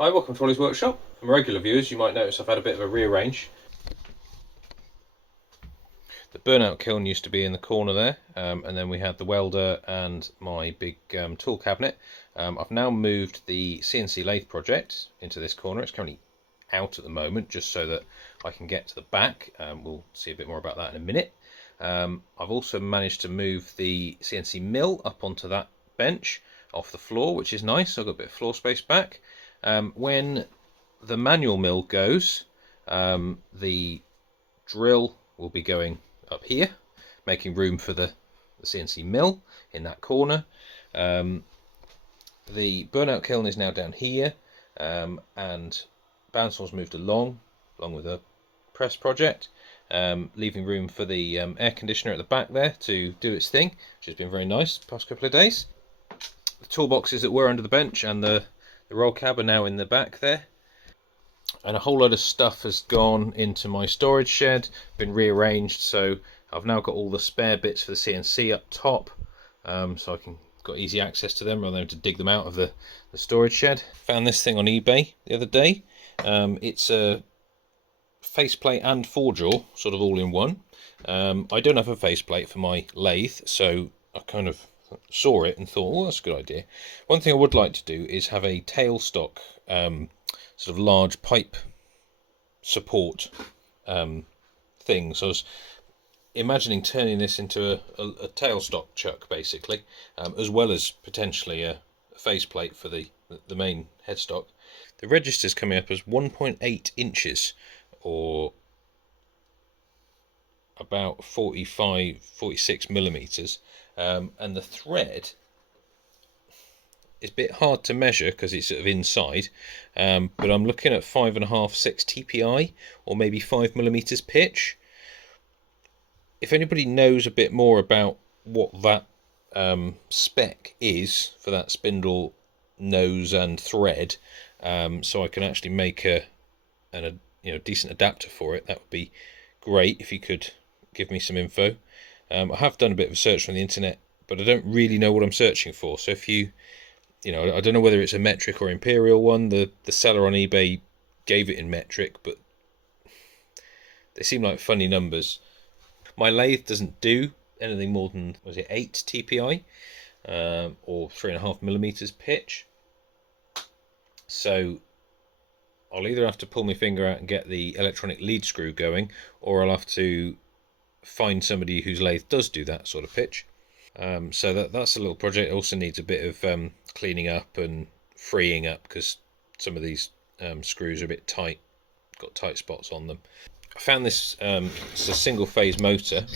Hi, welcome to Ollie's Workshop. From regular viewers, you might notice I've had a bit of a rearrange. The burnout kiln used to be in the corner there, and then we had the welder and my big tool cabinet. I've now moved the CNC lathe project into this corner. It's currently out at the moment, just so that I can get to the back. We'll see a bit more about that in a minute. I've also managed to move the CNC mill up onto that bench off the floor, which is nice. So I've got a bit of floor space back. When the manual mill goes, the drill will be going up here, making room for the CNC mill in that corner. The burnout kiln is now down here, and bandsaws moved along with a press project, leaving room for the air conditioner at the back there to do its thing, which has been very nice the past couple of days. The toolboxes that were under the bench and the roll cab are now in the back there, and a whole load of stuff has gone into my storage shed, been rearranged, so I've now got all the spare bits for the CNC up top, so I can got easy access to them rather than to dig them out of the storage shed. Found this thing on eBay the other day. It's a faceplate and forejaw, sort of all in one. I don't have a faceplate for my lathe, so I kind of saw it and thought, well, that's a good idea. One thing I would like to do is have a tailstock, sort of large pipe support thing. So I was imagining turning this into a tailstock chuck, basically, as well as potentially a faceplate for the main headstock. The register's coming up as 1.8 inches, or about 46 millimeters, and the thread is a bit hard to measure because it's sort of inside, but I'm looking at 5.5, 6 TPI, or maybe 5 millimeters pitch. If anybody knows a bit more about what that spec is for that spindle nose and thread, so I can actually make a decent adapter for it, that would be great if you could give me some info. I have done a bit of a search on the internet, but I don't really know what I'm searching for. So if I don't know whether it's a metric or imperial one. The seller on eBay gave it in metric, but they seem like funny numbers. My lathe doesn't do anything more than 8 TPI, or 3.5 millimeters pitch. So I'll either have to pull my finger out and get the electronic lead screw going, or I'll have to find somebody whose lathe does do that sort of pitch. So that's a little project. It also needs a bit of cleaning up and freeing up, because some of these screws are a bit tight, got tight spots on them. I found this, it's a single phase motor.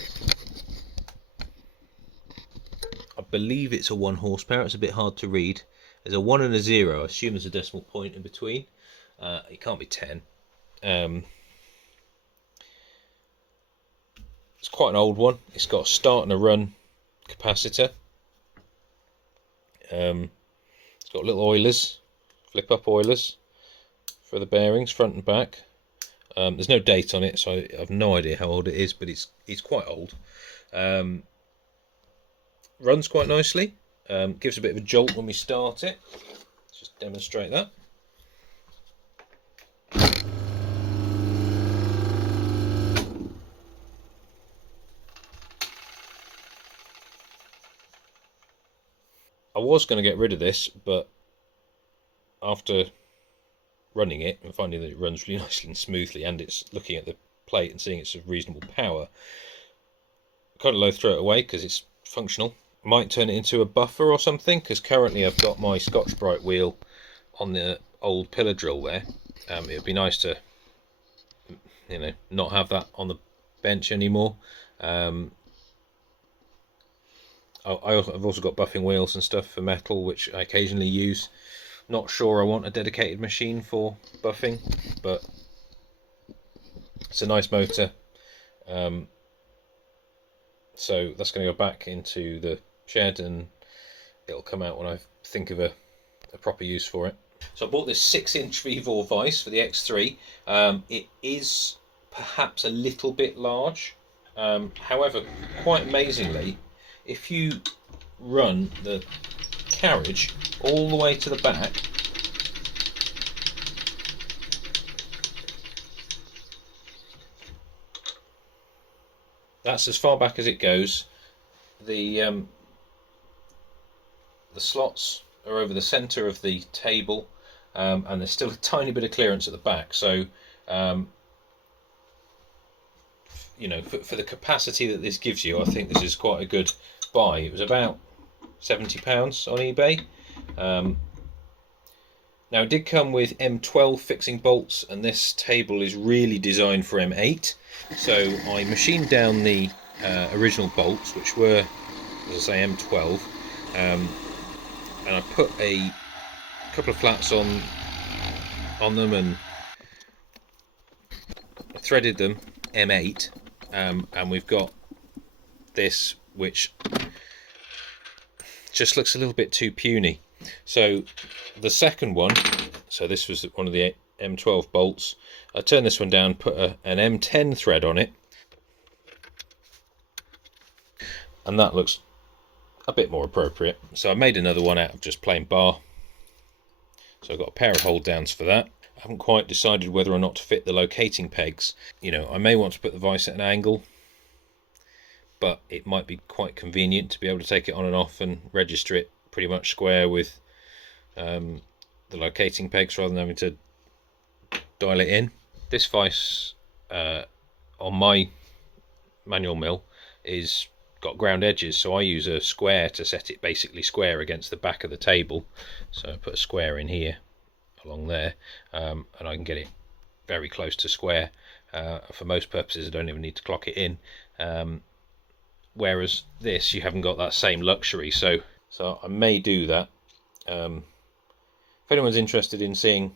I believe it's a 1 horsepower. It's a bit hard to read. There's a 1 and a 0. I assume there's a decimal point in between. It can't be 10. It's quite an old one. It's got a start and a run capacitor. It's got little oilers, flip up oilers for the bearings, front and back. There's no date on it, so I have no idea how old it is, but it's quite old. Runs quite nicely. Gives a bit of a jolt when we start it. Let's just demonstrate that. I was going to get rid of this, but after running it and finding that it runs really nicely and smoothly, and it's looking at the plate and seeing it's of reasonable power, I kind of loath throw it away because it's functional. Might turn it into a buffer or something, because currently I've got my Scotch-Brite wheel on the old pillar drill there. It would be nice to, not have that on the bench anymore. I've also got buffing wheels and stuff for metal, which I occasionally use. Not sure I want a dedicated machine for buffing, but it's a nice motor. So that's going to go back into the shed, and it'll come out when I think of a proper use for it. So I bought this 6-inch V-Vor vise for the X3. It is perhaps a little bit large. However, quite amazingly, if you run the carriage all the way to the back, that's as far back as it goes. The slots are over the centre of the table, and there's still a tiny bit of clearance at the back. So, you know, for the capacity that this gives you, I think this is quite a good buy. It was about £70 on eBay. Now it did come with M12 fixing bolts, and this table is really designed for M8. So I machined down the original bolts, which were, as I say, M12, and I put a couple of flats on them and threaded them M8, and we've got this, which just looks a little bit too puny. So the second one, so this was one of the M12 bolts, I turned this one down, put an M10 thread on it, and that looks a bit more appropriate. So I made another one out of just plain bar. So I've got a pair of hold downs for that. I haven't quite decided whether or not to fit the locating pegs. You know, I may want to put the vise at an angle, but it might be quite convenient to be able to take it on and off and register it pretty much square with the locating pegs rather than having to dial it in. This vise on my manual mill is got ground edges, so I use a square to set it basically square against the back of the table. So I put a square in here along there, and I can get it very close to square. For most purposes I don't even need to clock it in, whereas this, you haven't got that same luxury, so I may do that. If anyone's interested in seeing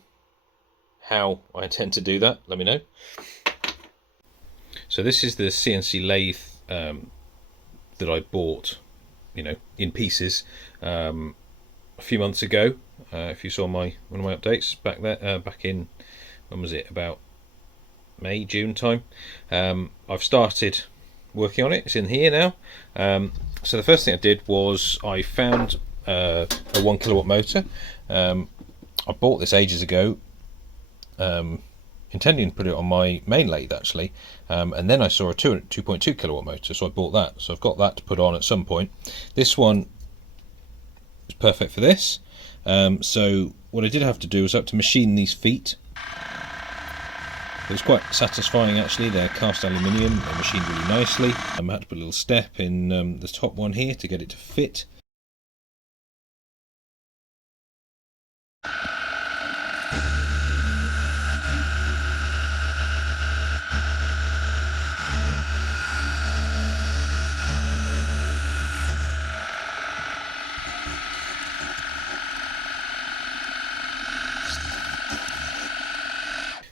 how I intend to do that, let me know. So this is the CNC lathe that I bought, you know, in pieces a few months ago. If you saw one of my updates back there, back in, when was it, about May, June time. I've started working on it. It's in here now. So the first thing I did was I found a 1 kilowatt motor. I bought this ages ago, intending to put it on my main lathe actually, and then I saw a 2.2 kilowatt motor, so I bought that. So I've got that to put on at some point. This one is perfect for this. So what I did have to do was I had to machine these feet. It was quite satisfying actually. They're cast aluminium, they're machined really nicely. I had to put a little step in the top one here to get it to fit.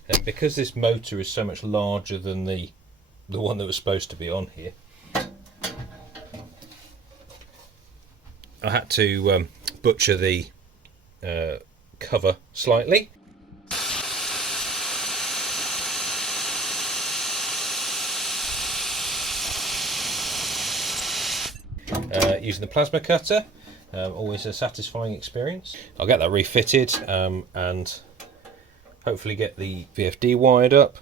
And because this motor is so much larger than the one that was supposed to be on here, I had to butcher the cover slightly. Using the plasma cutter, always a satisfying experience. I'll get that refitted and hopefully get the VFD wired up.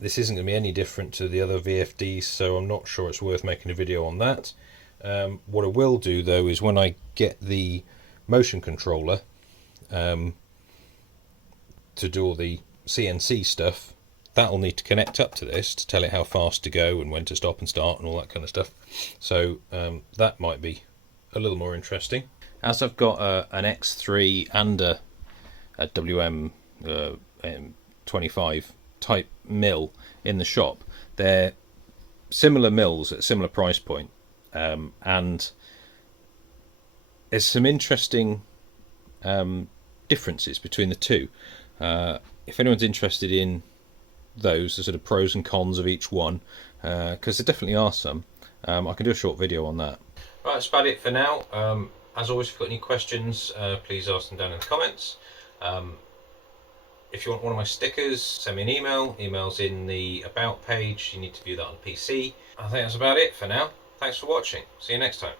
This isn't going to be any different to the other VFDs, so I'm not sure it's worth making a video on that. What I will do though is when I get the motion controller to do all the CNC stuff, that'll need to connect up to this to tell it how fast to go and when to stop and start and all that kind of stuff. So that might be a little more interesting. As I've got an X3 and a WM 25 type mill in the shop, they're similar mills at similar price point, and there's some interesting differences between the two. If anyone's interested in those, the sort of pros and cons of each one, because there definitely are some, I can do a short video on that. Right, that's about it for now. As always, if you've got any questions, please ask them down in the comments. If you want one of my stickers, send me an email. Email's in the About page. You need to view that on PC. I think that's about it for now. Thanks for watching. See you next time.